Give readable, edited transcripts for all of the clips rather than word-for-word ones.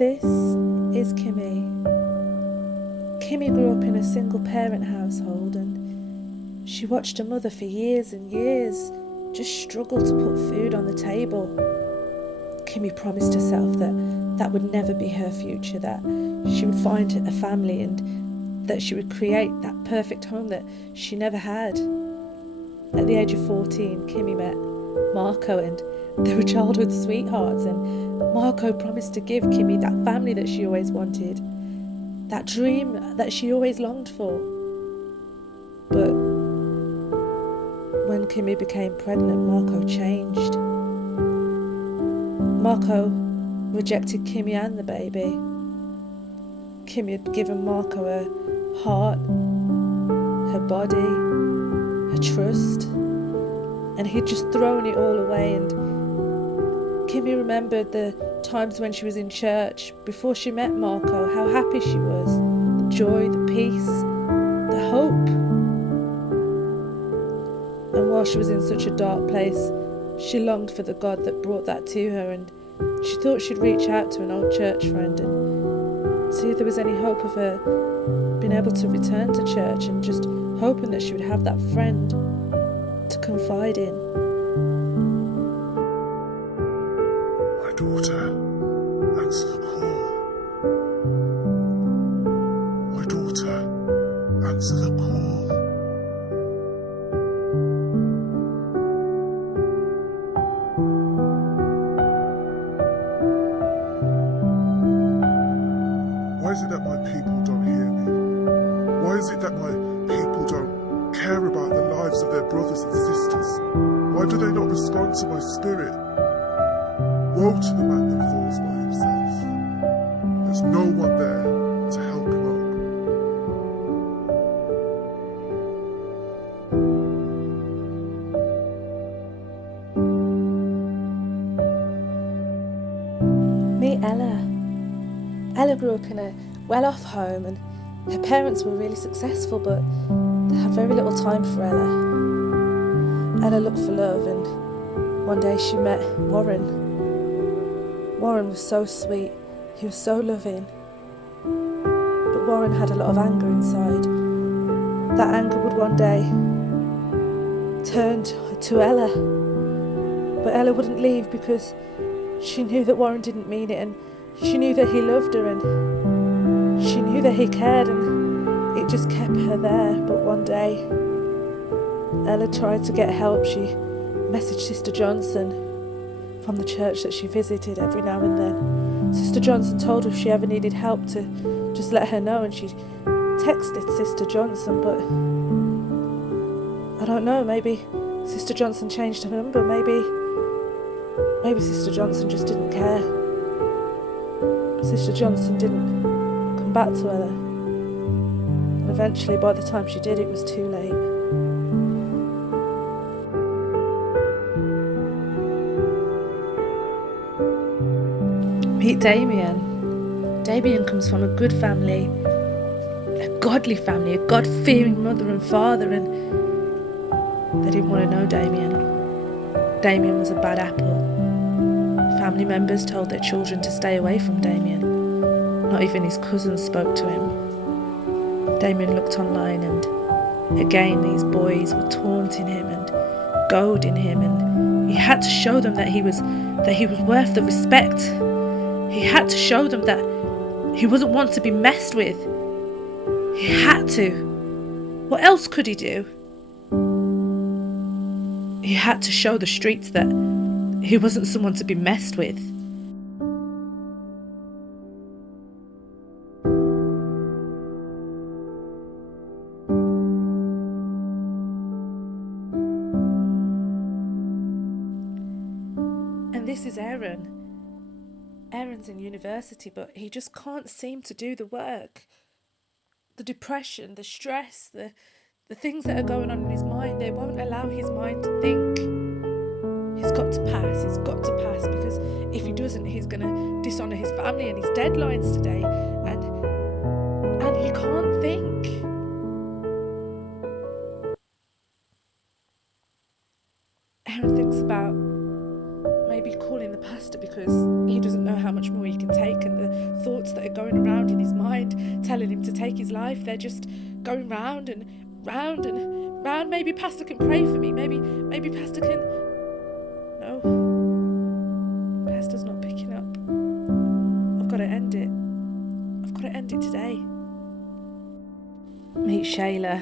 This is Kimmy. Kimmy grew up in a single-parent household, and she watched her mother for years and years just struggle to put food on the table. Kimmy promised herself that that would never be her future, that she would find a family and that she would create that perfect home that she never had. At the age of 14, Kimmy met Marco, and they were childhood sweethearts, and Marco promised to give Kimmy that family that she always wanted, that dream that she always longed for. But when Kimmy became pregnant, Marco changed. Marco rejected Kimmy and the baby. Kimmy had given Marco her heart, her body, her trust, and he'd just thrown it all away. And Kimmy remembered the times when she was in church before she met Marco, how happy she was, the joy, the peace, the hope. And while she was in such a dark place, she longed for the God that brought that to her, and she thought she'd reach out to an old church friend and see if there was any hope of her being able to return to church, and just hoping that she would have that friend to confide in. My daughter, answer the call. My daughter, answer the call. Why is it that my people don't hear me? Why is it that my people don't care about the lives of their brothers and sisters? Why do they not respond to my spirit? Woe to the man that falls by himself. There's no one there to help him up. Meet Ella. Ella grew up in a well-off home, and her parents were really successful, but they had very little time for Ella. Ella looked for love, and one day she met Warren. Warren was so sweet, he was so loving, but Warren had a lot of anger inside. That anger would one day turn to Ella, but Ella wouldn't leave because she knew that Warren didn't mean it, and she knew that he loved her, and she knew that he cared, and it just kept her there. But one day Ella tried to get help. She messaged Sister Johnson from the church that she visited every now and then. Sister Johnson told her if she ever needed help to just let her know, and she texted Sister Johnson, but I don't know, maybe Sister Johnson changed her number, maybe Sister Johnson just didn't care. Sister Johnson didn't come back to Ella, and eventually by the time she did, it was too late. Meet Damien. Damien comes from a good family, a godly family, a God-fearing mother and father, and they didn't want to know Damien. Damien was a bad apple. Family members told their children to stay away from Damien. Not even his cousins spoke to him. Damien looked online, and again these boys were taunting him and goading him, and he had to show them that he was worth the respect. He had to show them that he wasn't one to be messed with. He had to. What else could he do? He had to show the streets that he wasn't someone to be messed with. And this is Aaron. Aaron's in university, but he just can't seem to do the work. The depression, the stress, the things that are going on in his mind, they won't allow his mind to think. He's got to pass, because if he doesn't, he's going to dishonour his family and his deadlines today, and he can't think. Aaron thinks about maybe calling the pastor because he doesn't know how much more he can take, and the thoughts that are going around in his mind telling him to take his life, they're just going round and round and round. Maybe pastor can pray for me. Maybe pastor can... No. Pastor's not picking up. I've got to end it. I've got to end it today. Meet Shayla.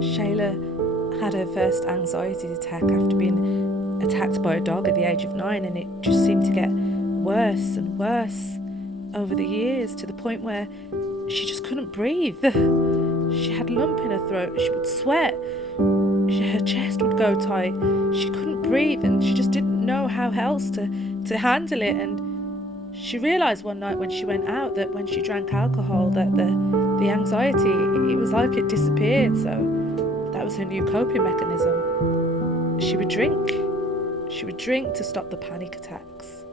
Shayla had her first anxiety attack after being attacked by a dog at the age of 9, and it just seemed to get worse and worse over the years, to the point where she just couldn't breathe. She had a lump in her throat, she would sweat, her chest would go tight, she couldn't breathe, and she just didn't know how else to handle it. And she realised one night when she went out that when she drank alcohol, that the anxiety, it was like it disappeared. So that was her new coping mechanism. She would drink. She would drink to stop the panic attacks.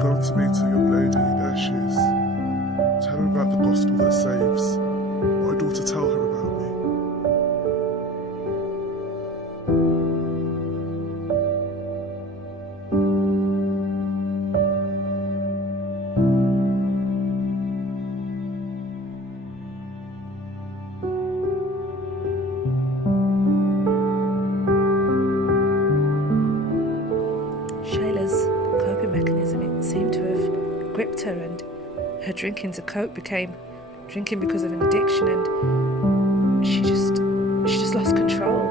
Go and speak to a young lady, there she is. Tell her about the gospel that saves. My daughter, tell her about me. Shayla's coping mechanism, it seemed to have gripped her, and her drinking to cope became drinking because of an addiction, and she just lost control.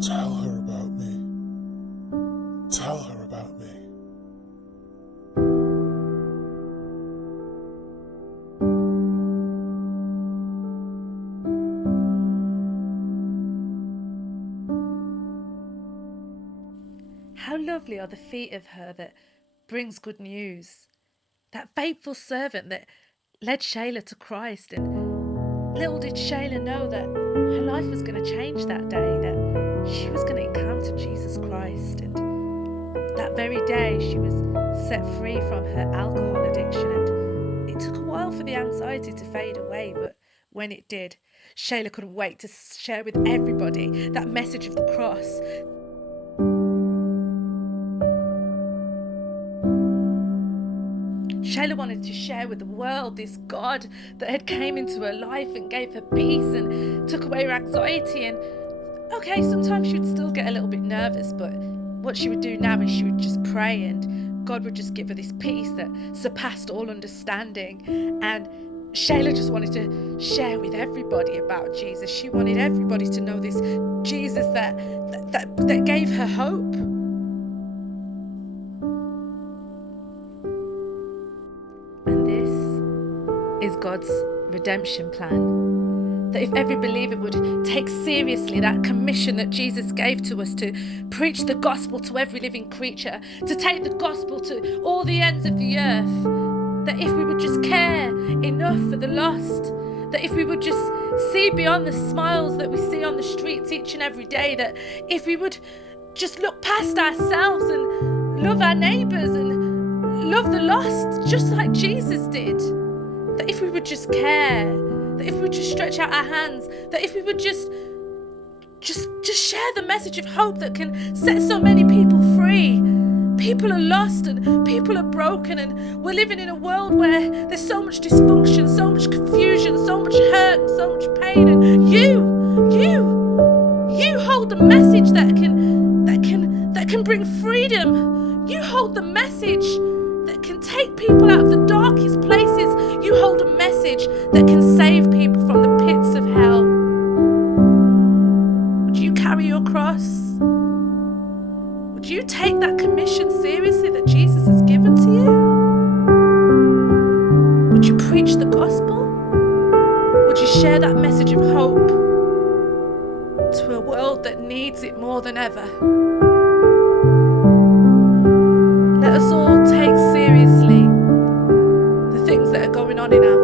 Tell her about me. Tell her about me. How lovely are the feet of her that brings good news. That faithful servant that led Shayla to Christ. And little did Shayla know that her life was going to change that day, that she was going to encounter Jesus Christ. And that very day she was set free from her alcohol addiction. And it took a while for the anxiety to fade away, but when it did, Shayla couldn't wait to share with everybody that message of the cross. Shayla wanted to share with the world this God that had came into her life and gave her peace and took away her anxiety. And okay, sometimes she would still get a little bit nervous, but what she would do now is she would just pray and God would just give her this peace that surpassed all understanding. And Shayla just wanted to share with everybody about Jesus. She wanted everybody to know this Jesus that gave her hope. And this is God's redemption plan. That if every believer would take seriously that commission that Jesus gave to us to preach the gospel to every living creature, to take the gospel to all the ends of the earth, that if we would just care enough for the lost, that if we would just see beyond the smiles that we see on the streets each and every day, that if we would just look past ourselves and love our neighbours and love the lost just like Jesus did, that if we would just care, that if we would just stretch out our hands, that if we would just share the message of hope that can set so many people free. People are lost and people are broken, and we're living in a world where there's so much dysfunction, so much confusion, so much hurt, and so much pain. And you hold the message that can bring freedom. You hold the message that can take people out of the darkest places. You hold a message that can save people from the pits of hell. Would you carry your cross? Would you take that commission seriously that Jesus has given to you? Would you preach the gospel? Would you share that message of hope to a world that needs it more than ever? Let us all take seriously the things that are going on in our